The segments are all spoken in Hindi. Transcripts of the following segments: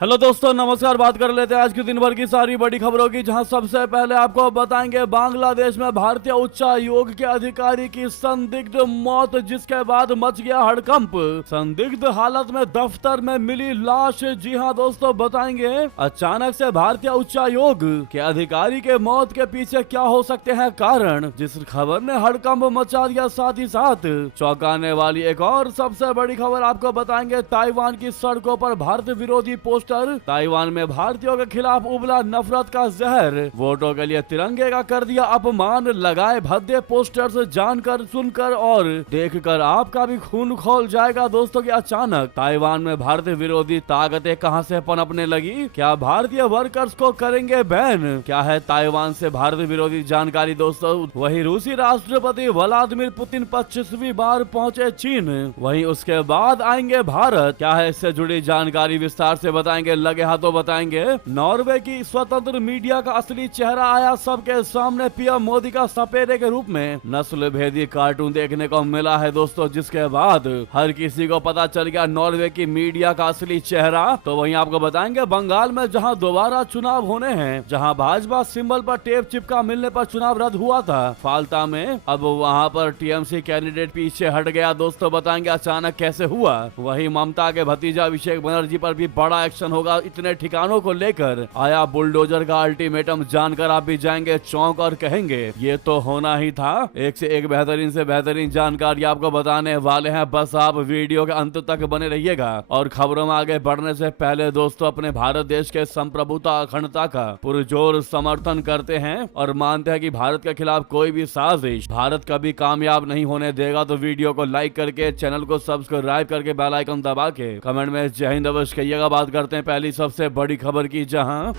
हेलो दोस्तों, नमस्कार। बात कर लेते हैं आज के दिन भर की सारी बड़ी खबरों की, जहां सबसे पहले आपको बताएंगे बांग्लादेश में भारतीय उच्चायोग के अधिकारी की संदिग्ध मौत, जिसके बाद मच गया हड़कंप। संदिग्ध हालत में दफ्तर में मिली लाश। जी हां दोस्तों, बताएंगे अचानक से भारतीय उच्चायोग के अधिकारी के मौत के पीछे क्या हो सकते हैं कारण, जिस खबर ने हड़कंप मचा दिया। साथ ही साथ चौंकाने वाली एक और सबसे बड़ी खबर आपको बताएंगे, ताइवान की सड़कों पर भारत विरोधी पोस्टर। ताइवान में भारतीयों के खिलाफ उबला नफरत का जहर, वोटों के लिए तिरंगे का कर दिया अपमान, लगाए भद्दे पोस्टर्स। जानकर, सुनकर और देखकर आपका भी खून खौल जाएगा दोस्तों कि अचानक ताइवान में भारत विरोधी ताकतें कहां से पनपने लगी। क्या भारतीय वर्कर्स को करेंगे बैन? क्या है ताइवान से भारत विरोधी जानकारी दोस्तों। वही रूसी राष्ट्रपति व्लादिमीर पुतिन 25वीं बार पहुंचे चीन, वही उसके बाद आएंगे भारत। क्या है इससे जुड़ी जानकारी विस्तार से बताएंगे, लगे हाथों बताएंगे। नॉर्वे की स्वतंत्र मीडिया का असली चेहरा आया सबके सामने, पीएम मोदी का सपेरे के रूप में नस्ल भेदी कार्टून देखने को मिला है दोस्तों, जिसके बाद हर किसी को पता चल गया नॉर्वे की मीडिया का असली चेहरा। तो वहीं आपको बताएंगे बंगाल में जहां दोबारा चुनाव होने हैं, जहां भाजपा सिंबल पर टेप चिपका मिलने पर चुनाव रद्द हुआ था फाल्ता में, अब वहां पर टीएमसी कैंडिडेट पीछे हट गया दोस्तों। बताएंगे अचानक कैसे हुआ। वहीं ममता के भतीजा अभिषेक बनर्जी पर भी बड़ा एक्शन होगा। इतने ठिकानों को लेकर आया बुलडोजर का अल्टीमेटम, जानकर आप भी जाएंगे चौंक और कहेंगे ये तो होना ही था। एक से एक बेहतरीन से बेहतरीन जानकारी आपको बताने वाले हैं, बस आप वीडियो के अंत तक बने रहिएगा। और खबरों में आगे बढ़ने से पहले दोस्तों, अपने भारत देश के संप्रभुता अखंडता का पुरजोर समर्थन करते हैं और मानते हैं कि भारत के खिलाफ कोई भी साजिश भारत कभी कामयाब नहीं होने देगा। तो वीडियो को लाइक करके, चैनल को सब्सक्राइब करके, बेल आइकन दबा के कमेंट में जय हिंद अवश्य कहिएगा। बात करते हैं पहली सबसे बड़ी खबर की, जहां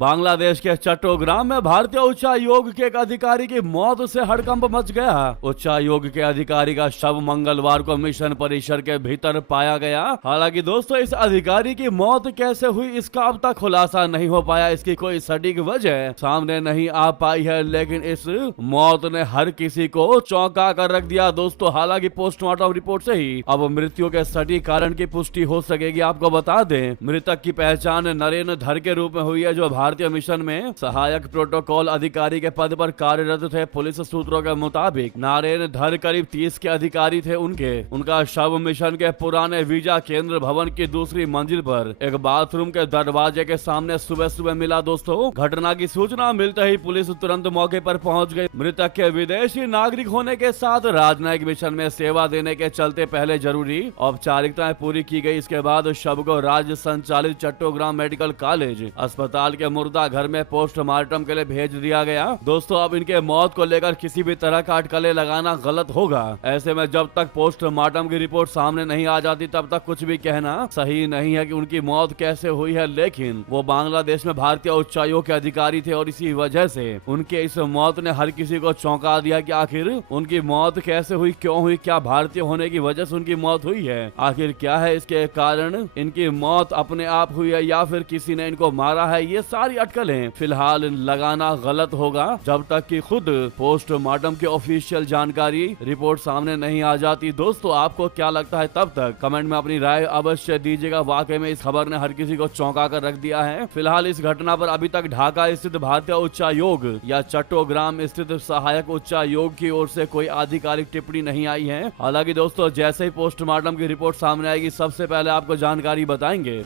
बांग्लादेश के चट्टोग्राम में भारतीय उच्चायोग के एक अधिकारी की मौत से हड़कंप मच गया। उच्चायोग के अधिकारी का शव मंगलवार को मिशन परिसर के भीतर पाया गया। हालांकि दोस्तों, इस अधिकारी की मौत कैसे हुई इसका अब तक खुलासा नहीं हो पाया। इसकी कोई सटीक वजह सामने नहीं आ पाई है, लेकिन इस मौत ने हर किसी को चौंका कर रख दिया दोस्तों। हालांकि पोस्टमार्टम रिपोर्ट से ही अब मृत्यु के सटीक कारण की पुष्टि हो सकेगी। आपको बता दें, मृतक की पहचान नरेंद्र धर के रूप में हुई है, जो भारतीय मिशन में सहायक प्रोटोकॉल अधिकारी के पद पर कार्यरत थे। पुलिस सूत्रों के मुताबिक नरेंद्र धर करीब 30 के अधिकारी थे। उनका शव मिशन के पुराने वीजा केंद्र भवन की दूसरी मंजिल पर एक बाथरूम के दरवाजे के सामने सुबह सुबह मिला दोस्तों। घटना की सूचना मिलते ही पुलिस तुरंत मौके पर पहुंच गई। मृतक के विदेशी नागरिक होने के साथ राजनयिक मिशन में सेवा देने के चलते पहले जरूरी औपचारिकताएं पूरी की गई। इसके बाद शव को राज्य संचालित चट्टोग्राम मेडिकल कॉलेज अस्पताल के मुर्दा घर में पोस्टमार्टम के लिए भेज दिया गया। दोस्तों, अब इनके मौत को लेकर किसी भी तरह का अटकलें लगाना गलत होगा। ऐसे में जब तक पोस्टमार्टम की रिपोर्ट सामने नहीं आ जाती तब तक कुछ भी कहना सही नहीं है कि उनकी मौत कैसे हुई है। लेकिन वो बांग्लादेश में भारतीय उच्चायोग के अधिकारी थे और इसी वजह से उनके इस मौत ने हर किसी को चौंका दिया कि आखिर उनकी मौत कैसे हुई, क्यों हुई, क्या भारतीय होने की वजह से उनकी मौत हुई है, आखिर क्या है इसके कारण इनकी मौत अपने आप हुई है या फिर किसी ने इनको मारा है। ये सारी अटकलें फिलहाल लगाना गलत होगा जब तक कि खुद पोस्टमार्टम की ऑफिशियल जानकारी रिपोर्ट सामने नहीं आ जाती। दोस्तों, आपको क्या लगता है, तब तक कमेंट में अपनी राय अवश्य दीजिएगा। वाकई में इस खबर ने हर किसी को चौंका कर रख दिया है। फिलहाल इस घटना पर अभी तक ढाका स्थित भारतीय उच्चायोग या चट्टोग्राम स्थित सहायक उच्चायोग की ओर से कोई आधिकारिक टिप्पणी नहीं आई है। हालांकि दोस्तों, जैसे ही पोस्टमार्टम की रिपोर्ट सामने आएगी सबसे पहले आपको जानकारी बताएंगे।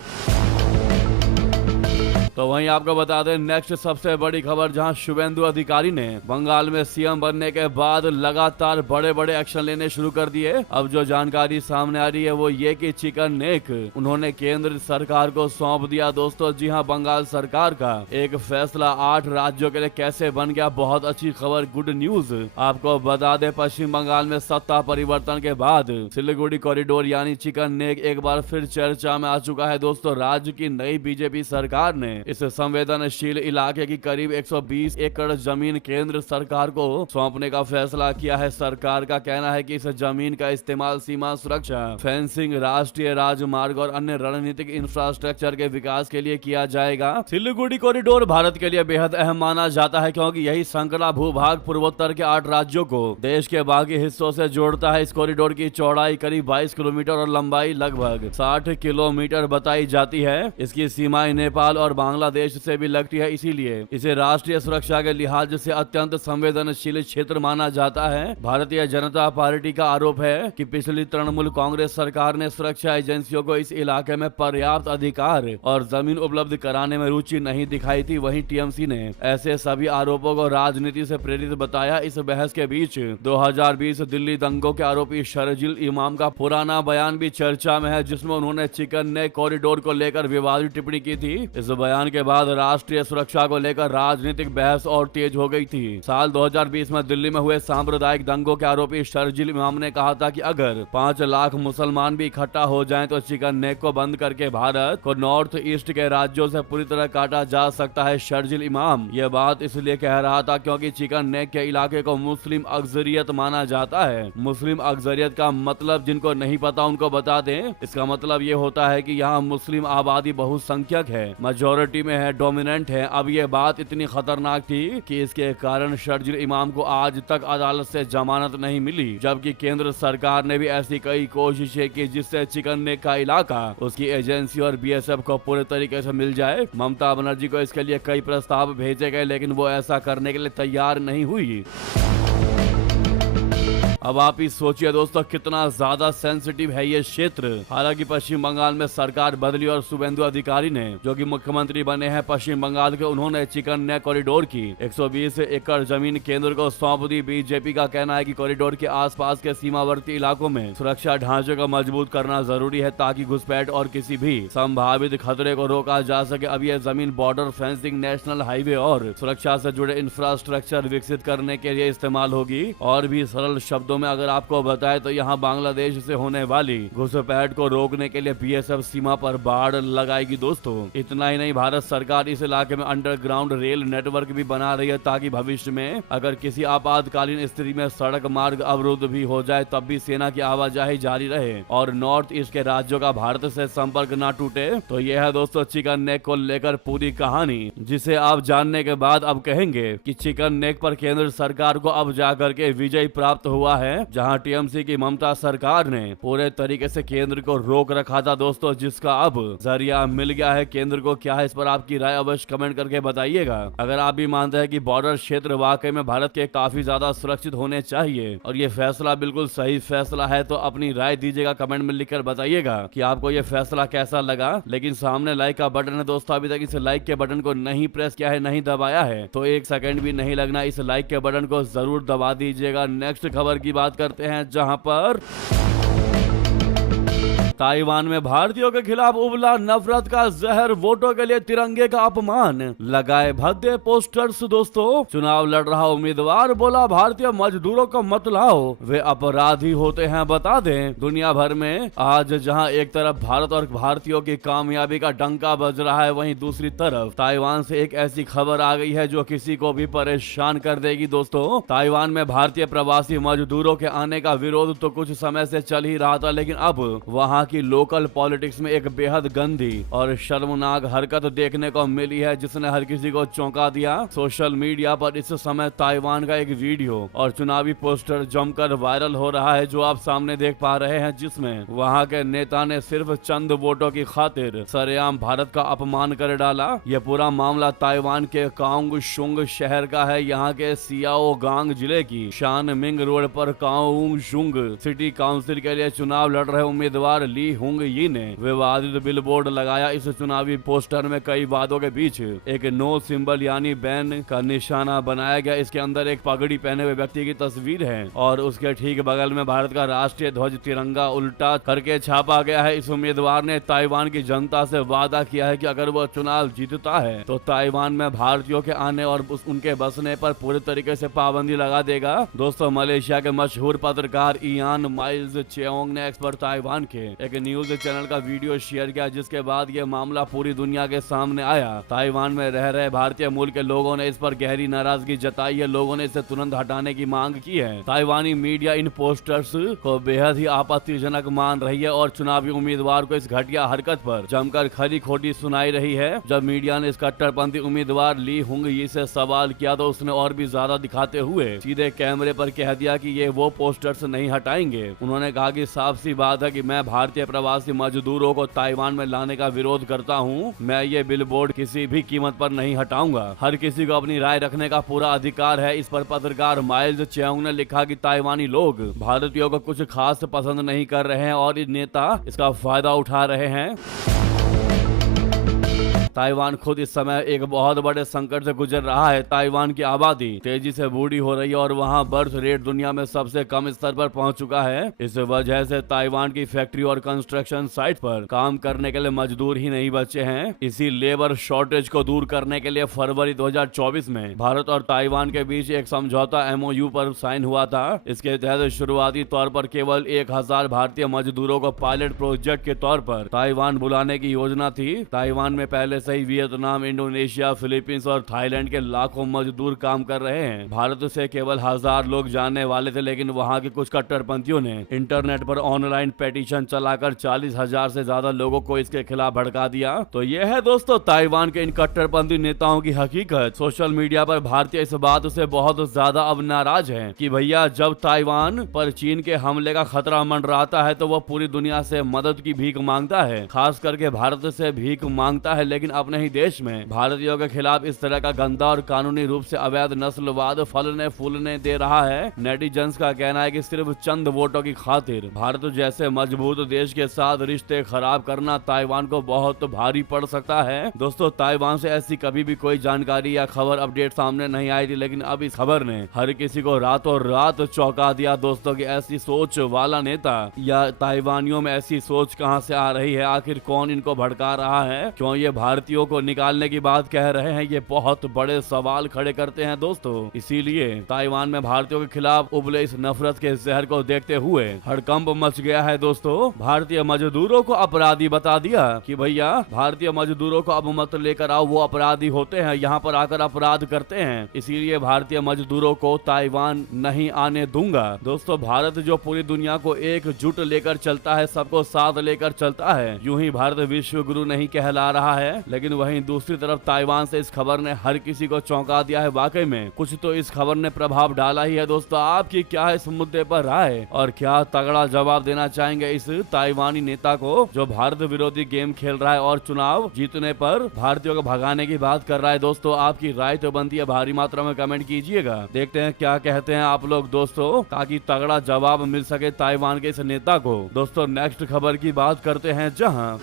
तो वहीं आपको बता दें नेक्स्ट सबसे बड़ी खबर, जहां शुभेंदु अधिकारी ने बंगाल में सीएम बनने के बाद लगातार बड़े बड़े एक्शन लेने शुरू कर दिए। अब जो जानकारी सामने आ रही है वो ये कि चिकन नेक उन्होंने केंद्र सरकार को सौंप दिया दोस्तों। जी हां, बंगाल सरकार का एक फैसला 8 राज्यों के लिए कैसे बन गया, बहुत अच्छी खबर, गुड न्यूज। आपको बता दें, पश्चिम बंगाल में सत्ता परिवर्तन के बाद सिलीगुड़ी कॉरिडोर यानी चिकन नेक एक बार फिर चर्चा में आ चुका है दोस्तों। राज्य की नई बीजेपी सरकार ने इस संवेदनशील इलाके की करीब 120 एकड़ जमीन केंद्र सरकार को सौंपने का फैसला किया है। सरकार का कहना है कि इस जमीन का इस्तेमाल सीमा सुरक्षा, फेंसिंग, राष्ट्रीय राजमार्ग और अन्य रणनीतिक इंफ्रास्ट्रक्चर के विकास के लिए किया जाएगा। सिलीगुड़ी कॉरिडोर भारत के लिए बेहद अहम माना जाता है क्योंकि यही संकरा भूभाग पूर्वोत्तर के 8 राज्यों को देश के बाकी हिस्सों से जोड़ता है। इस कॉरिडोर की चौड़ाई करीब 22 किलोमीटर और लंबाई लगभग 60 किलोमीटर बताई जाती है। इसकी सीमाएं नेपाल और बांग्लादेश से भी लगती है, इसीलिए इसे राष्ट्रीय सुरक्षा के लिहाज से अत्यंत संवेदनशील क्षेत्र माना जाता है। भारतीय जनता पार्टी का आरोप है कि पिछली तृणमूल कांग्रेस सरकार ने सुरक्षा एजेंसियों को इस इलाके में पर्याप्त अधिकार और जमीन उपलब्ध कराने में रुचि नहीं दिखाई थी। वहीं टीएमसी ने ऐसे सभी आरोपों को राजनीति से प्रेरित बताया। इस बहस के बीच 2020 दिल्ली दंगों के आरोपी शरजील इमाम का पुराना बयान भी चर्चा में है, जिसमें उन्होंने चिकन नेक कॉरिडोर को लेकर विवादित टिप्पणी की थी। इस बयान के बाद राष्ट्रीय सुरक्षा को लेकर राजनीतिक बहस और तेज हो गई थी। साल 2020 में दिल्ली में हुए सांप्रदायिक दंगों के आरोपी शरजील इमाम ने कहा था कि अगर 5 लाख मुसलमान भी इकट्ठा हो जाएं तो चिकन नेक को बंद करके भारत को नॉर्थ ईस्ट के राज्यों से पूरी तरह काटा जा सकता है। शरजील इमाम यह बात इसलिए कह रहा था क्योंकि चिकन नेक के इलाके को मुस्लिम अक्सरियत माना जाता है। मुस्लिम अक्सरियत का मतलब जिनको नहीं पता उनको बता दें, इसका मतलब ये होता है कि यहाँ मुस्लिम आबादी बहुसंख्यक है, मेजोरिटी में है, डोमिनेंट है। अब ये बात इतनी खतरनाक थी कि इसके कारण शरजील इमाम को आज तक अदालत से जमानत नहीं मिली, जबकि केंद्र सरकार ने भी ऐसी कई कोशिशें की जिससे चिकन नेक का इलाका उसकी एजेंसी और बीएसएफ को पूरे तरीके से मिल जाए। ममता बनर्जी को इसके लिए कई प्रस्ताव भेजे गए, लेकिन वो ऐसा करने के लिए तैयार नहीं हुई। अब आप ही सोचिए दोस्तों कितना ज्यादा सेंसिटिव है ये क्षेत्र। हालांकि पश्चिम बंगाल में सरकार बदली और शुभेंदु अधिकारी ने, जो कि मुख्यमंत्री बने हैं पश्चिम बंगाल के, उन्होंने चिकन नेक कॉरिडोर की 120 एकड़ जमीन केंद्र को सौंप दी। बीजेपी का कहना है कि कॉरिडोर के आसपास के सीमावर्ती इलाकों में सुरक्षा ढांचे को मजबूत करना जरूरी है ताकि घुसपैठ और किसी भी संभावित खतरे को रोका जा सके। अब यह जमीन बॉर्डर फेंसिंग, नेशनल हाईवे और सुरक्षा से जुड़े इंफ्रास्ट्रक्चर विकसित करने के लिए इस्तेमाल होगी। और भी सरल शब्दों में अगर आपको बताए तो यहाँ बांग्लादेश से होने वाली घुसपैठ को रोकने के लिए बीएसएफ सीमा पर बाड़ लगाएगी। दोस्तों इतना ही नहीं, भारत सरकार इस इलाके में अंडरग्राउंड रेल नेटवर्क भी बना रही है ताकि भविष्य में अगर किसी आपातकालीन स्थिति में सड़क मार्ग अवरुद्ध भी हो जाए तब भी सेना की आवाजाही जारी रहे और नॉर्थ ईस्ट के राज्यों का भारत से संपर्क न टूटे। तो यह है दोस्तों चिकन नेक को लेकर पूरी कहानी, जिसे आप जानने के बाद अब कहेंगे कि चिकन नेक पर केंद्र सरकार को अब जाकर के विजय प्राप्त हुआ है, जहां टीएमसी की ममता सरकार ने पूरे तरीके से केंद्र को रोक रखा था दोस्तों, जिसका अब जरिया मिल गया है केंद्र को। क्या है इस पर आपकी राय अवश्य कमेंट करके बताइएगा। अगर आप भी मानते हैं कि बॉर्डर क्षेत्र वाकई में भारत के काफी ज्यादा सुरक्षित होने चाहिए और ये फैसला बिल्कुल सही फैसला है, तो अपनी राय दीजिएगा, कमेंट में लिखकर बताइएगा कि आपको ये फैसला कैसा लगा। लेकिन सामने लाइक का बटन है दोस्तों, अभी तक इस लाइक के बटन को नहीं प्रेस किया है, नहीं दबाया है तो 1 सेकंड भी नहीं लगना, इस लाइक के बटन को जरूर दबा दीजिएगा। नेक्स्ट खबर की बात करते हैं, जहां पर ताइवान में भारतीयों के खिलाफ उबला नफरत का जहर, वोटों के लिए तिरंगे का अपमान, लगाए भद्दे पोस्टर्स। दोस्तों चुनाव लड़ रहा उम्मीदवार बोला भारतीय मजदूरों को मत लाओ, वे अपराधी होते हैं। बता दें दुनिया भर में आज जहां एक तरफ भारत और भारतीयों की कामयाबी का डंका बज रहा है, वहीं दूसरी तरफ ताइवान से एक ऐसी खबर आ गई है जो किसी को भी परेशान कर देगी। दोस्तों ताइवान में भारतीय प्रवासी मजदूरों के आने का विरोध तो कुछ समय से चल ही रहा था, लेकिन अब वहां की लोकल पॉलिटिक्स में एक बेहद गंदी और शर्मनाक हरकत देखने को मिली है, जिसने हर किसी को चौंका दिया। सोशल मीडिया पर इस समय ताइवान का एक वीडियो और चुनावी पोस्टर जमकर वायरल हो रहा है, जो आप सामने देख पा रहे हैं, जिसमें वहां के नेता ने सिर्फ चंद वोटों की खातिर सरेआम भारत का अपमान कर डाला। यह पूरा मामला ताइवान के काओंगशुंग शहर का है। यहाँ के सियाओगांग जिले की शानमिंग रोड पर काओंगशुंग सिटी काउंसिल के लिए चुनाव लड़ रहे उम्मीदवार ली हुंग यी ने विवादित बिलबोर्ड लगाया। इस चुनावी पोस्टर में कई वादों के बीच एक नो सिंबल यानी बैन का निशाना बनाया गया। इसके अंदर एक पगड़ी पहने हुए व्यक्ति की तस्वीर है और उसके ठीक बगल में भारत का राष्ट्रीय ध्वज तिरंगा उल्टा करके छापा गया है। इस उम्मीदवार ने ताइवान की जनता से वादा किया है कि अगर वो चुनाव जीतता है तो ताइवान में भारतीयों के आने और उनके बसने पर पूरी तरीके से पाबंदी लगा देगा। दोस्तों मलेशिया के मशहूर पत्रकार इयान माइल्स चेओंग ने एक्सपर्ट ताइवान के एक न्यूज चैनल का वीडियो शेयर किया, जिसके बाद ये मामला पूरी दुनिया के सामने आया। ताइवान में रह रहे भारतीय मूल के लोगों ने इस पर गहरी नाराजगी जताई है। लोगों ने इसे तुरंत हटाने की मांग की है। ताइवानी मीडिया इन पोस्टर्स को बेहद ही आपत्तिजनक मान रही है और चुनावी उम्मीदवार को इस घटिया हरकत पर जमकर खरी खोटी सुनाई रही है। जब मीडिया ने इस कट्टरपंथी उम्मीदवार ली हुंग यी से सवाल किया तो उसने और भी ज्यादा दिखाते हुए सीधे कैमरे पर कह दिया कि ये वो पोस्टर्स नहीं हटाएंगे। उन्होंने कहा कि साफ सी बात है कि मैं भारतीय प्रवासी मजदूरों को ताइवान में लाने का विरोध करता हूँ। मैं ये बिलबोर्ड किसी भी कीमत पर नहीं हटाऊंगा। हर किसी को अपनी राय रखने का पूरा अधिकार है। इस पर पत्रकार माइल्स चेंग ने लिखा कि ताइवानी लोग भारतीयों को कुछ खास पसंद नहीं कर रहे हैं और नेता इसका फायदा उठा रहे हैं। ताइवान खुद इस समय एक बहुत बड़े संकट से गुजर रहा है। ताइवान की आबादी तेजी से बूढ़ी हो रही है और वहां बर्थ रेट दुनिया में सबसे कम स्तर पर पहुंच चुका है। इस वजह से ताइवान की फैक्ट्री और कंस्ट्रक्शन साइट पर काम करने के लिए मजदूर ही नहीं बचे हैं। इसी लेबर शॉर्टेज को दूर करने के लिए फरवरी 2024 में भारत और ताइवान के बीच एक समझौता MOU पर साइन हुआ था। इसके तहत शुरुआती तौर पर केवल 1000 भारतीय मजदूरों को पायलट प्रोजेक्ट के तौर पर ताइवान बुलाने की योजना थी। ताइवान में पहले से ही वियतनाम, इंडोनेशिया, फिलीपींस और थाईलैंड के लाखों मजदूर काम कर रहे हैं। भारत से केवल 1000 लोग जाने वाले थे, लेकिन वहां के कुछ कट्टरपंथियों ने इंटरनेट पर ऑनलाइन पेटिशन चलाकर 40,000 से ज्यादा लोगों को इसके खिलाफ भड़का दिया। तो यह है दोस्तों ताइवान के इन कट्टरपंथी नेताओं की हकीकत। सोशल मीडिया पर भारतीय इस बात से बहुत ज्यादा अब नाराज है कि भैया जब ताइवान पर चीन के हमले का खतरा मंडराता है तो वह पूरी दुनिया से मदद की भीख मांगता है, खास करके भारत से भीख मांगता है। लेकिन अपने ही देश में भारतीयों के खिलाफ इस तरह का गंदा और कानूनी रूप से अवैध नस्लवाद फलने फूलने दे रहा है। नेटिजन्स का कहना है कि सिर्फ चंद वोटों की खातिर भारत जैसे मजबूत देश के साथ रिश्ते खराब करना ताइवान को बहुत भारी पड़ सकता है। दोस्तों ताइवान से ऐसी कभी भी कोई जानकारी या खबर अपडेट सामने नहीं आई थी, लेकिन अब इस खबर ने हर किसी को रातों रात चौंका दिया। दोस्तों की ऐसी सोच वाला नेता या ताइवानियों में ऐसी सोच कहां से आ रही है? आखिर कौन इनको भड़का रहा है? क्यों ये भारतीयों को निकालने की बात कह रहे हैं? ये बहुत बड़े सवाल खड़े करते हैं दोस्तों। इसीलिए ताइवान में भारतीयों के खिलाफ उबले इस नफरत के जहर को देखते हुए हड़कंप मच गया है। दोस्तों भारतीय मजदूरों को अपराधी बता दिया कि भैया भारतीय मजदूरों को अब मत लेकर आओ, वो अपराधी होते हैं, यहाँ पर आकर अपराध करते हैं। इसीलिए भारतीय मजदूरों को ताइवान नहीं आने दूंगा। दोस्तों भारत जो पूरी दुनिया को एकजुट लेकर चलता है, सबको साथ लेकर चलता है, यूं ही भारत विश्व गुरु नहीं कहला रहा है। लेकिन वहीं दूसरी तरफ ताइवान से इस खबर ने हर किसी को चौंका दिया है। वाकई में कुछ तो इस खबर ने प्रभाव डाला ही है। दोस्तों आपकी क्या है इस मुद्दे पर राय, और क्या तगड़ा जवाब देना चाहेंगे इस ताइवानी नेता को जो भारत विरोधी गेम खेल रहा है और चुनाव जीतने पर भारतीयों को भगाने की बात कर रहा है? दोस्तों आपकी राय तो बनती है भारी मात्रा में कमेंट कीजिएगा। देखते हैं क्या कहते हैं आप लोग दोस्तों, ताकि तगड़ा जवाब मिल सके ताइवान के इस नेता को। दोस्तों नेक्स्ट खबर की बात करते हैं, जहां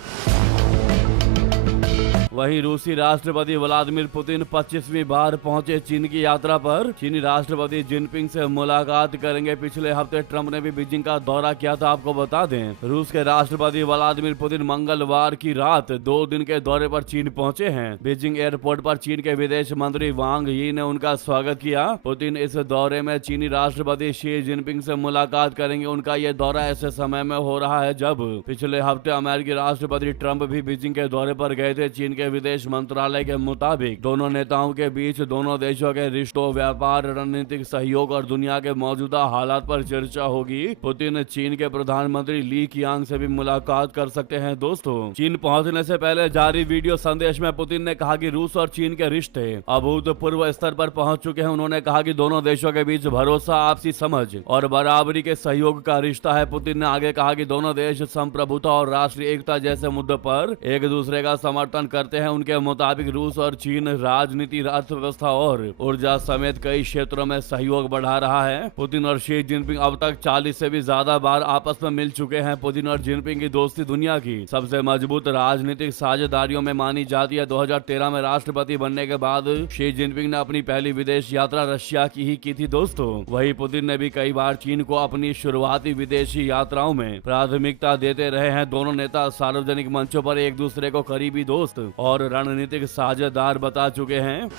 वहीं रूसी राष्ट्रपति व्लादिमीर पुतिन 25वीं बार पहुंचे चीन की यात्रा पर। चीनी राष्ट्रपति जिनपिंग से मुलाकात करेंगे। पिछले हफ्ते ट्रंप ने भी बीजिंग का दौरा किया था, आपको बता दें। रूस के राष्ट्रपति व्लादिमीर पुतिन मंगलवार की रात 2 दिन के दौरे पर चीन पहुंचे हैं। बीजिंग एयरपोर्ट पर चीन के विदेश मंत्री वांग यी ने उनका स्वागत किया। पुतिन इस दौरे में चीनी राष्ट्रपति शी जिनपिंग से मुलाकात करेंगे। उनका ये दौरा ऐसे समय में हो रहा है जब पिछले हफ्ते अमेरिकी राष्ट्रपति ट्रंप भी बीजिंग के दौरे पर गए थे। चीन के विदेश मंत्रालय के मुताबिक दोनों नेताओं के बीच दोनों देशों के रिश्तों, व्यापार, रणनीतिक सहयोग और दुनिया के मौजूदा हालात पर चर्चा होगी। पुतिन चीन के प्रधानमंत्री ली कियांग से भी मुलाकात कर सकते हैं। दोस्तों चीन पहुंचने से पहले जारी वीडियो संदेश में पुतिन ने कहा कि रूस और चीन के रिश्ते अभूतपूर्व स्तर पर पहुंच चुके हैं। उन्होंने कहा कि दोनों देशों के बीच भरोसा, आपसी समझ और बराबरी के सहयोग का रिश्ता है। पुतिन ने आगे कहा कि दोनों देश संप्रभुता और राष्ट्रीय एकता जैसे मुद्दों पर एक दूसरे का समर्थन करते हैं। उनके मुताबिक रूस और चीन राजनीति, अर्थव्यवस्था और ऊर्जा समेत कई क्षेत्रों में सहयोग बढ़ा रहा है। पुतिन और शी जिनपिंग अब तक 40 से भी ज्यादा बार आपस में मिल चुके हैं। पुतिन और जिनपिंग की दोस्ती दुनिया की सबसे मजबूत राजनीतिक साझेदारियों में मानी जाती है। 2013 में राष्ट्रपति बनने के बाद शी जिनपिंग ने अपनी पहली विदेश यात्रा रशिया की ही की थी। दोस्तों वही पुतिन ने भी कई बार चीन को अपनी शुरुआती विदेशी यात्राओं में प्राथमिकता देते रहे हैं। दोनों नेता सार्वजनिक मंचों पर एक दूसरे को करीबी दोस्त और रणनीतिक साझेदार बता चुके हैं।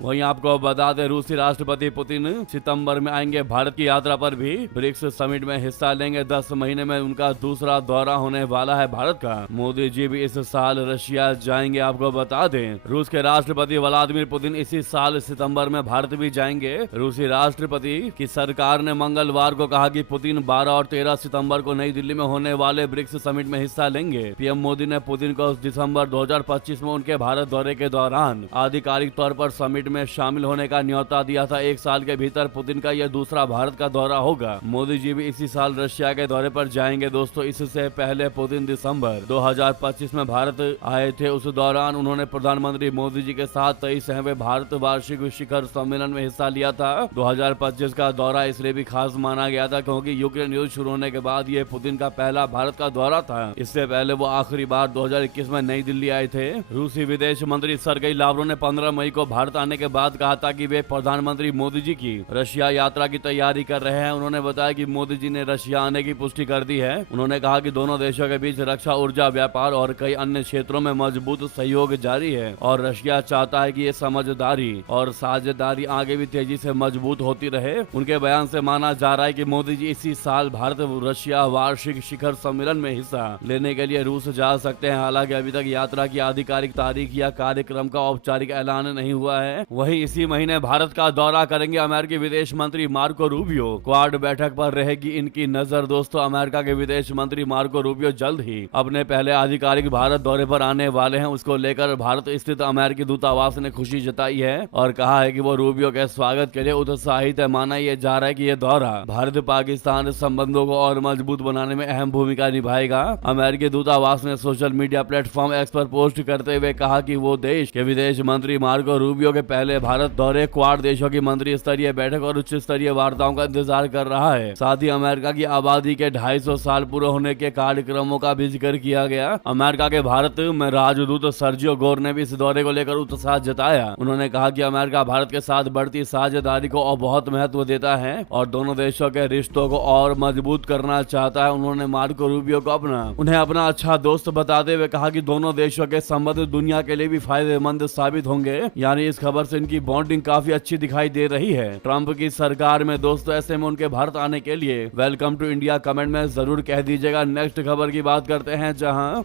वहीं आपको बता दें रूसी राष्ट्रपति पुतिन सितंबर में आएंगे भारत की यात्रा पर भी ब्रिक्स समिट में हिस्सा लेंगे। 10 महीने में उनका दूसरा दौरा होने वाला है भारत का। मोदी जी भी इस साल रशिया जाएंगे। आपको बता दें रूस के राष्ट्रपति व्लादिमीर पुतिन इसी साल सितंबर में भारत भी जाएंगे। रूसी राष्ट्रपति की सरकार ने मंगलवार को कहा कि पुतिन 12 और 13 सितंबर को नई दिल्ली में होने वाले ब्रिक्स समिट में हिस्सा लेंगे। पीएम मोदी ने पुतिन को दिसंबर 2025 में उनके भारत दौरे के दौरान आधिकारिक तौर पर समिट में शामिल होने का न्योता दिया था। एक साल के भीतर पुतिन का यह दूसरा भारत का दौरा होगा। मोदी जी भी इसी साल रशिया के दौरे पर जाएंगे। दोस्तों इससे पहले पुतिन दिसंबर 2025 में भारत आए थे। उस दौरान उन्होंने प्रधानमंत्री मोदी जी के साथ 23वें भारत वार्षिक शिखर सम्मेलन में हिस्सा लिया था। 2025 का दौरा इसलिए भी खास माना गया था क्योंकि यूक्रेन युद्ध शुरू होने के बाद ये पुतिन का पहला भारत का दौरा था। इससे पहले वो आखिरी बार 2021 में नई दिल्ली आए थे। रूसी विदेश मंत्री सर्गेई लावरोव ने 15 मई को भारत आने के बाद कहा था कि वे प्रधानमंत्री मोदी जी की रशिया यात्रा की तैयारी कर रहे हैं। उन्होंने बताया कि मोदी जी ने रशिया आने की पुष्टि कर दी है। उन्होंने कहा कि दोनों देशों के बीच रक्षा, ऊर्जा, व्यापार और कई अन्य क्षेत्रों में मजबूत सहयोग जारी है और रशिया चाहता है कि ये समझदारी और साझेदारी आगे भी तेजी से मजबूत होती रहे। उनके बयान से माना जा रहा है कि मोदी जी इसी साल भारत रशिया वार्षिक शिखर सम्मेलन में हिस्सा लेने के लिए रूस जा सकते हैं। हालांकि अभी तक यात्रा की आधिकारिक तारीख या कार्यक्रम का औपचारिक ऐलान नहीं हुआ है। वहीं इसी महीने भारत का दौरा करेंगे अमेरिकी विदेश मंत्री मार्को रूबियो। क्वाड बैठक पर रहेगी इनकी नजर। दोस्तों अमेरिका के विदेश मंत्री मार्को रूबियो जल्द ही अपने पहले आधिकारिक भारत दौरे पर आने वाले हैं। उसको लेकर भारत स्थित अमेरिकी दूतावास ने खुशी जताई है और कहा है कि वो रूबियो के स्वागत के लिए उत्साहित है। माना यह जा रहा है कि यह दौरा भारत पाकिस्तान संबंधों को और मजबूत बनाने में अहम भूमिका निभाएगा। अमेरिकी दूतावास ने सोशल मीडिया प्लेटफॉर्म एक्स पर पोस्ट करते हुए कहा कि वो देश के विदेश मंत्री मार्को रूबियो के पहले भारत दौरे, क्वाड देशों की मंत्री स्तरीय बैठक और उच्च स्तरीय वार्ताओं का इंतजार कर रहा है। साथ ही अमेरिका की आबादी के 250 साल पूरे होने के कार्यक्रमों का भी जिक्र किया गया। अमेरिका के भारत में राजदूत सर्जियो गोर ने भी इस दौरे को लेकर उत्साह जताया। उन्होंने कहा कि अमेरिका भारत के साथ बढ़ती साझेदारी को और बहुत महत्व देता है और दोनों देशों के रिश्तों को और मजबूत करना चाहता है। उन्होंने मार्को रूबियो को उन्हें अपना अच्छा दोस्त बताते हुए कहा कि दोनों देशों के संबंध दुनिया के लिए भी फायदेमंद साबित होंगे। यानी इस खबर से इनकी बॉन्डिंग काफी अच्छी दिखाई दे रही है। ट्रंप की सरकार में दोस्तों ऐसे में उनके भारत आने के लिए वेलकम टू इंडिया कमेंट में जरूर कह दीजिएगा। नेक्स्ट खबर की बात करते हैं जहां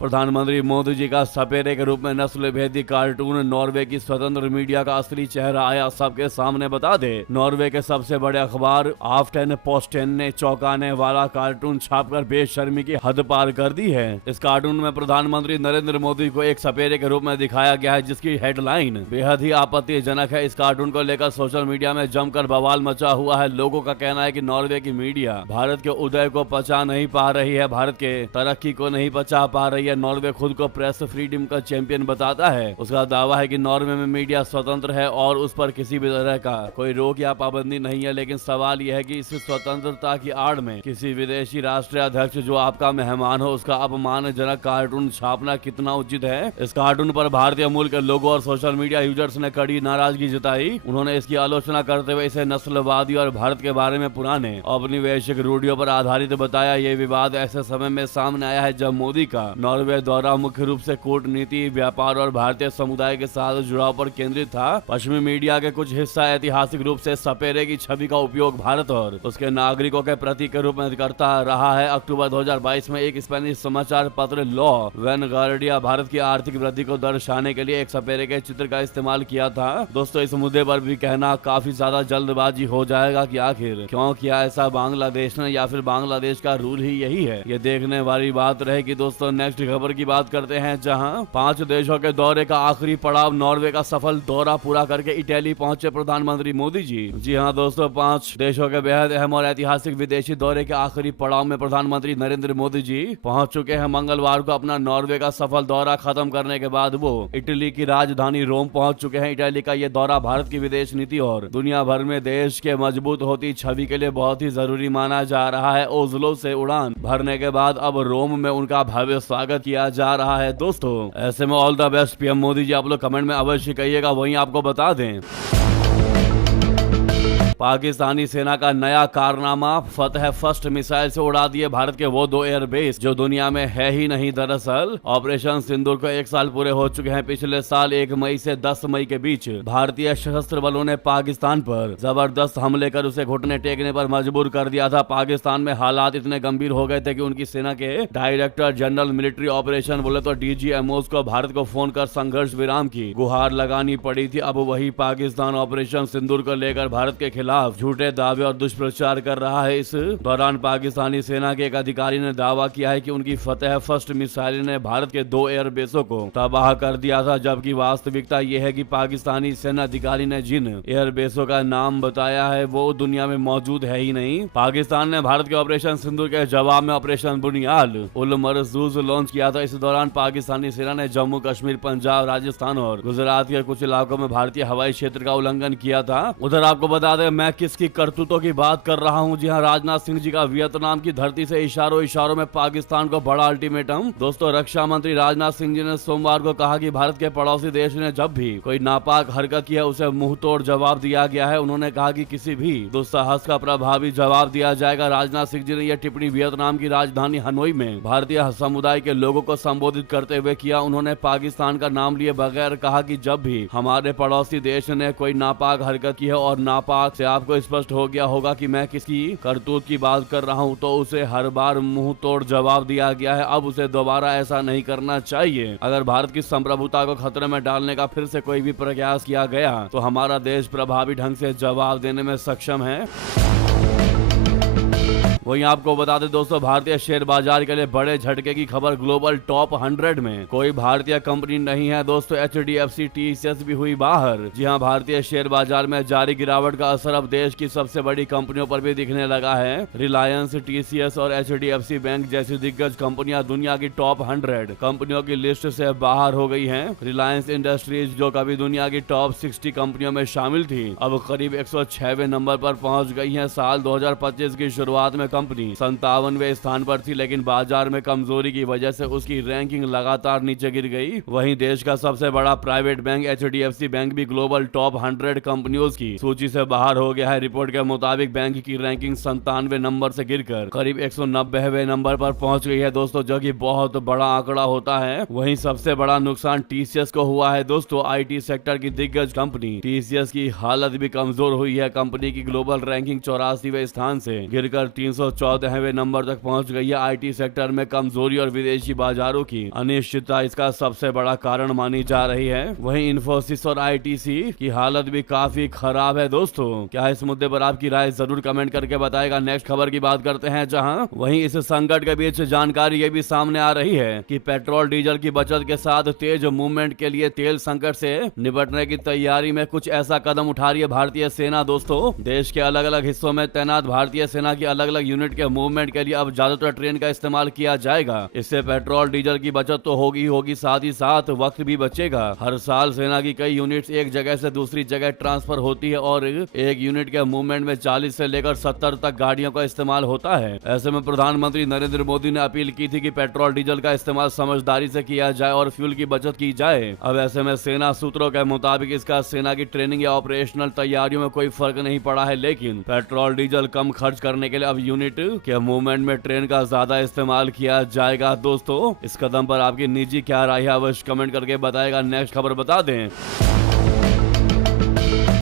प्रधानमंत्री मोदी जी का सपेरे के रूप में नस्ल भेदी कार्टून नॉर्वे की स्वतंत्र मीडिया का असली चेहरा आया सबके सामने। बता दे नॉर्वे के सबसे बड़े अखबार आफ्टेनपोस्टेन ने चौंकाने वाला कार्टून छापकर बेशर्मी की हद पार कर दी है। इस कार्टून में प्रधानमंत्री नरेंद्र मोदी को एक सपेरे के रूप में दिखाया गया है जिसकी हेडलाइन बेहद ही आपत्तिजनक है। इस कार्टून को लेकर सोशल मीडिया में जमकर बवाल मचा हुआ है। लोगों का कहना है कि नॉर्वे की मीडिया भारत के उदय को पचा नहीं पा रही है, भारत के तरक्की को नहीं पचा पा रही है। नॉर्वे खुद को प्रेस फ्रीडम का चैंपियन बताता है। उसका दावा है कि नॉर्वे में मीडिया स्वतंत्र है और उस पर किसी भी तरह का कोई रोक या पाबंदी नहीं है। लेकिन सवाल यह है कि इस स्वतंत्रता की आड़ में किसी विदेशी राष्ट्राध्यक्ष जो आपका मेहमान हो उसका अपमानजनक कार्टून छापना कितना उचित है। इस कार्टून पर भारतीय मूल के लोगों और सोशल मीडिया यूजर्स ने कड़ी नाराजगी जताई। उन्होंने इसकी आलोचना करते हुए इसे नस्लवादी और भारत के बारे में पुराने औपनिवेशिक रूढ़ियों पर आधारित बताया। ये विवाद ऐसे समय में सामने आया है जब मोदी का नॉर्वे दौरा मुख्य रूप से कूटनीति, व्यापार और भारतीय समुदाय के साथ जुड़ाव पर केंद्रित था। पश्चिमी मीडिया के कुछ हिस्सा ऐतिहासिक रूप से सपेरे की छवि का उपयोग भारत और उसके नागरिकों के प्रतीक के रूप में करता रहा है। अक्टूबर 2022 में एक स्पेनिश समाचार पत्र लॉ वेनगार्डिया भारत की आर्थिक वृद्धि को दर्शाने के लिए एक सपेरे के चित्र का इस्तेमाल किया था। दोस्तों इस मुद्दे पर भी कहना काफी ज्यादा जल्दबाजी हो जाएगा कि आखिर क्यों किया ऐसा बांग्लादेश ने, या फिर बांग्लादेश का रूल ही यही है। ये देखने वाली बात रहेगी। दोस्तों नेक्स्ट खबर की बात करते हैं जहां 5 देशों के दौरे का आखिरी पड़ाव नॉर्वे का सफल दौरा पूरा करके इटली पहुंचे प्रधानमंत्री मोदी जी। जी हां दोस्तों 5 देशों के बेहद अहम और ऐतिहासिक विदेशी दौरे के आखिरी पड़ाव में प्रधानमंत्री नरेंद्र मोदी जी पहुंच चुके हैं। मंगलवार को अपना नॉर्वे का सफल दौरा खत्म करने के बाद वो इटली की राजधानी रोम पहुंच चुके हैं। इटली का ये दौरा भारत की विदेश नीति और दुनिया भर में देश के मजबूत होती छवि के लिए बहुत ही जरूरी माना जा रहा है। ओस्लो से उड़ान भरने के बाद अब रोम में उनका भव्य स्वागत किया जा रहा है। दोस्तों ऐसे में all the best PM Modi ji, आप लोग कमेंट में अवश्य कहिएगा। वहीं आपको बता दें पाकिस्तानी सेना का नया कारनामा, फतह फर्स्ट मिसाइल से उड़ा दिए भारत के वो 2 एयरबेस जो दुनिया में है ही नहीं। दरअसल ऑपरेशन सिंदूर को 1 साल पूरे हो चुके हैं। पिछले साल 1 मई से 10 मई के बीच भारतीय सशस्त्र बलों ने पाकिस्तान पर जबरदस्त हमले कर उसे घुटने टेकने पर मजबूर कर दिया था। पाकिस्तान में हालात इतने गंभीर हो गए थे कि उनकी सेना के डायरेक्टर जनरल मिलिट्री ऑपरेशन बोले तो डीजीएमओस को भारत को फोन कर संघर्ष विराम की गुहार लगानी पड़ी थी। अब वही पाकिस्तान ऑपरेशन सिंदूर को लेकर भारत के खिलाफ झूठे दावे और दुष्प्रचार कर रहा है। इस दौरान पाकिस्तानी सेना के एक अधिकारी ने दावा किया है कि उनकी फतह फर्स्ट मिसाइल ने भारत के 2 एयरबेसों को तबाह कर दिया था, जबकि वास्तविकता यह है कि पाकिस्तानी सेना अधिकारी ने जिन एयरबेसों का नाम बताया है वो दुनिया में मौजूद है ही नहीं। पाकिस्तान ने भारत के ऑपरेशन सिंदूर के जवाब में ऑपरेशन बुनियाद उल मरसूस लॉन्च किया था। इस दौरान पाकिस्तानी सेना ने जम्मू कश्मीर, पंजाब, राजस्थान और गुजरात के कुछ इलाकों में भारतीय हवाई क्षेत्र का उल्लंघन किया था। उधर आपको बता दें मैं किसकी करतूतों की बात कर रहा हूं। जी हां, राजनाथ सिंह जी का वियतनाम की धरती से इशारों में पाकिस्तान को बड़ा अल्टीमेटम। दोस्तों, रक्षा मंत्री राजनाथ सिंह जी ने सोमवार को कहा कि भारत के पड़ोसी देश ने जब भी कोई नापाक हरकत की है उसे मुंह तोड़ जवाब दिया गया है। उन्होंने कहा कि किसी भी दुस्साहस का प्रभावी जवाब दिया जाएगा। राजनाथ सिंह जी ने यह टिप्पणी वियतनाम की राजधानी हनोई में भारतीय समुदाय के लोगों को संबोधित करते हुए किया। उन्होंने पाकिस्तान का नाम लिए बगैर कहा कि जब भी हमारे पड़ोसी देश ने कोई नापाक हरकत की है और नापाक से आपको स्पष्ट हो गया होगा कि मैं किसकी करतूत की बात कर रहा हूं, तो उसे हर बार मुंह तोड़ जवाब दिया गया है। अब उसे दोबारा ऐसा नहीं करना चाहिए। अगर भारत की संप्रभुता को खतरे में डालने का फिर से कोई भी प्रयास किया गया तो हमारा देश प्रभावी ढंग से जवाब देने में सक्षम है। वहीं आपको बता दें दोस्तों, भारतीय शेयर बाजार के लिए बड़े झटके की खबर। ग्लोबल टॉप 100 में कोई भारतीय कंपनी नहीं है दोस्तों। HDFC TCS भी हुई बाहर। जी हां, भारतीय शेयर बाजार में जारी गिरावट का असर अब देश की सबसे बड़ी कंपनियों पर भी दिखने लगा है। रिलायंस, TCS और HDFC बैंक जैसी दिग्गज कंपनियां दुनिया की टॉप 100 कंपनियों की लिस्ट से बाहर हो गई हैं। रिलायंस इंडस्ट्रीज जो कभी दुनिया की टॉप 60 कंपनियों में शामिल थी, अब करीब 106वें नंबर पर पहुंच गई है। साल 2025 की शुरुआत में कंपनी 57वें स्थान पर थी, लेकिन बाजार में कमजोरी की वजह से उसकी रैंकिंग लगातार नीचे गिर गई। वहीं देश का सबसे बड़ा प्राइवेट बैंक HDFC बैंक भी ग्लोबल टॉप 100 कंपनियों की सूची से बाहर हो गया है। रिपोर्ट के मुताबिक बैंक की रैंकिंग 97वें नंबर से गिरकर करीब 190वें नंबर पर पहुंच गई है दोस्तों, जो कि बहुत बड़ा आंकड़ा होता है। वहीं सबसे बड़ा नुकसान TCS को हुआ है दोस्तों। IT सेक्टर की दिग्गज कंपनी TCS की हालत भी कमजोर हुई है। कंपनी की ग्लोबल रैंकिंग 84वें स्थान से गिरकर 314वें नंबर तक पहुंच गई है। IT सेक्टर में कमजोरी और विदेशी बाजारों की अनिश्चितता इसका सबसे बड़ा कारण मानी जा रही है। वहीं इन्फोसिस और ITC की हालत भी काफी खराब है दोस्तों। क्या इस मुद्दे पर आपकी राय जरूर कमेंट करके बताएगा। नेक्स्ट खबर की बात करते हैं, जहां वहीं इस संकट के बीच जानकारी ये भी सामने आ रही है कि पेट्रोल डीजल की बचत के साथ तेज मूवमेंट के लिए तेल संकट से निपटने की तैयारी में कुछ ऐसा कदम उठा रही है भारतीय सेना दोस्तों। देश के अलग अलग हिस्सों में तैनात भारतीय सेना की अलग अलग यूनिट के मूवमेंट के लिए अब ज्यादातर ट्रेन का इस्तेमाल किया जाएगा। इससे पेट्रोल डीजल की बचत तो होगी, साथ ही साथ वक्त भी बचेगा। हर साल सेना की कई यूनिट्स एक जगह से दूसरी जगह ट्रांसफर होती है और एक यूनिट के मूवमेंट में 40 से लेकर 70 तक गाड़ियों का इस्तेमाल होता है। ऐसे में प्रधानमंत्री नरेंद्र मोदी ने अपील की थी कि पेट्रोल डीजल का इस्तेमाल समझदारी से किया जाए और फ्यूल की बचत की जाए। अब ऐसे में सेना सूत्रों के मुताबिक इसका सेना की ट्रेनिंग या ऑपरेशनल तैयारियों में कोई फर्क नहीं पड़ा है, लेकिन पेट्रोल डीजल कम खर्च करने के लिए अब यूनिट के मूवमेंट में ट्रेन का ज्यादा इस्तेमाल किया जाएगा दोस्तों। इस कदम पर आपकी निजी क्या राय है अवश्य कमेंट करके बताएगा। नेक्स्ट खबर बता दें,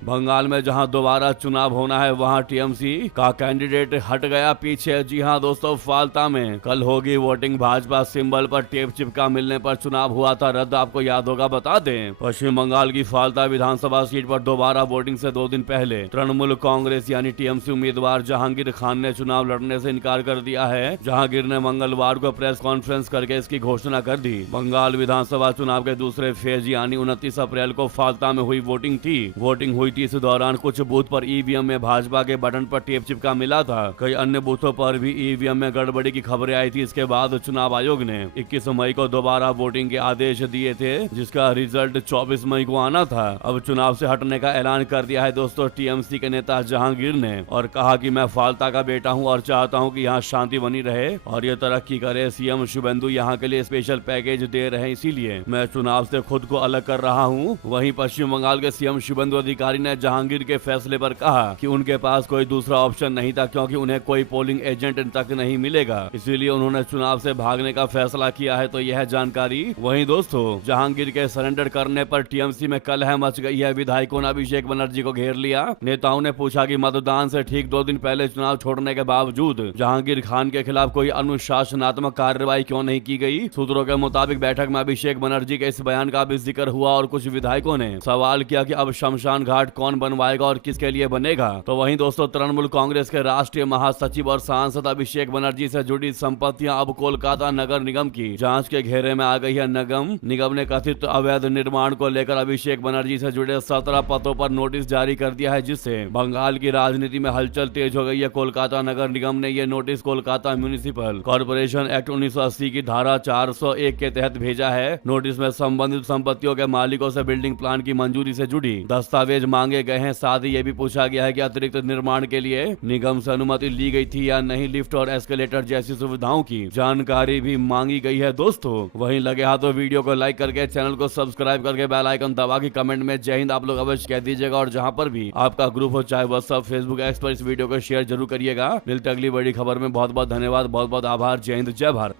बंगाल में जहां दोबारा चुनाव होना है वहां टीएमसी का कैंडिडेट हट गया पीछे। जी हां दोस्तों, फाल्ता में कल होगी वोटिंग। भाजपा सिंबल पर टेप चिपका मिलने पर चुनाव हुआ था रद्द, आपको याद होगा। बता दें, पश्चिम बंगाल की फाल्ता विधानसभा सीट पर दोबारा वोटिंग से 2 दिन पहले तृणमूल कांग्रेस यानी टीएमसी उम्मीदवार जहांगीर खान ने चुनाव लड़ने से इनकार कर दिया है। जहांगीर ने मंगलवार को प्रेस कॉन्फ्रेंस करके इसकी घोषणा कर दी। बंगाल विधानसभा चुनाव के दूसरे फेज यानी 29 अप्रैल को फाल्ता में हुई वोटिंग थी। वोटिंग हुई थी, इस दौरान कुछ बूथ पर ईवीएम में भाजपा के बटन पर टेप चिपका मिला था। कई अन्य बूथों पर भी ईवीएम में गड़बड़ी की खबरें आई थी। इसके बाद चुनाव आयोग ने 21 मई को दोबारा वोटिंग के आदेश दिए थे, जिसका रिजल्ट 24 मई को आना था। अब चुनाव से हटने का ऐलान कर दिया है दोस्तों टीएमसी के नेता जहांगीर ने, और कहा कि मैं फाल्ता का बेटा हूं और चाहता हूं कि यहाँ शांति बनी रहे और ये तरक्की करे। सीएम शुभेंदु यहाँ के लिए स्पेशल पैकेज दे रहे हैं, इसीलिए मैं चुनाव से खुद को अलग कर रहा हूँ। वहीं पश्चिम बंगाल के सीएम शुभेंदु अधिकारी ने जहांगीर के फैसले पर कहा कि उनके पास कोई दूसरा ऑप्शन नहीं था, क्योंकि उन्हें कोई पोलिंग एजेंट तक नहीं मिलेगा, इसीलिए उन्होंने चुनाव से भागने का फैसला किया है। तो यह जानकारी। वहीं दोस्तों, जहांगीर के सरेंडर करने पर टीएमसी में कलह मच गई है। विधायकों ने अभिषेक बनर्जी को घेर लिया। नेताओं ने पूछा कि मतदान से ठीक 2 दिन पहले चुनाव छोड़ने के बावजूद जहांगीर खान के खिलाफ कोई अनुशासनात्मक कार्रवाई क्यों नहीं की गई। सूत्रों के मुताबिक बैठक में अभिषेक बनर्जी के इस बयान का भी जिक्र हुआ और कुछ विधायकों ने सवाल किया कि अब शमशान घाट कौन बनवाएगा और किसके लिए बनेगा। तो वहीं दोस्तों, तृणमूल कांग्रेस के राष्ट्रीय महासचिव और सांसद अभिषेक बनर्जी से जुड़ी संपत्तियां अब कोलकाता नगर निगम की जांच के घेरे में आ गई है। निगम ने कथित अवैध निर्माण को लेकर अभिषेक बनर्जी से जुड़े 17 पदों पर नोटिस जारी कर दिया है, जिससे बंगाल की राजनीति में हलचल तेज हो गई है। कोलकाता नगर निगम ने यह notice Kolkata municipal corporation act 1980 की धारा 401 के तहत भेजा है। नोटिस में संबंधित संपत्तियों के मालिकों से बिल्डिंग प्लान की मंजूरी से जुड़ी दस्तावेज मांगे गए हैं। साथ ही यह भी पूछा गया है कि अतिरिक्त निर्माण के लिए निगम से अनुमति ली गई थी या नहीं। लिफ्ट और एस्केलेटर जैसी सुविधाओं की जानकारी भी मांगी गई है। दोस्तों, वहीं लगे हाथों वीडियो को लाइक करके चैनल को सब्सक्राइब करके बेल आइकन दबा के कमेंट में जय हिंद आप लोग अवश्य कह दीजिएगा। और जहां पर भी आपका ग्रुप हो, चाहे व्हाट्सएप, फेसबुक, एक्स पर, इस वीडियो को शेयर जरूर करिएगा। मिलते अगली बड़ी खबर में। बहुत बहुत धन्यवाद, बहुत बहुत आभार। जय हिंद, जय भारत।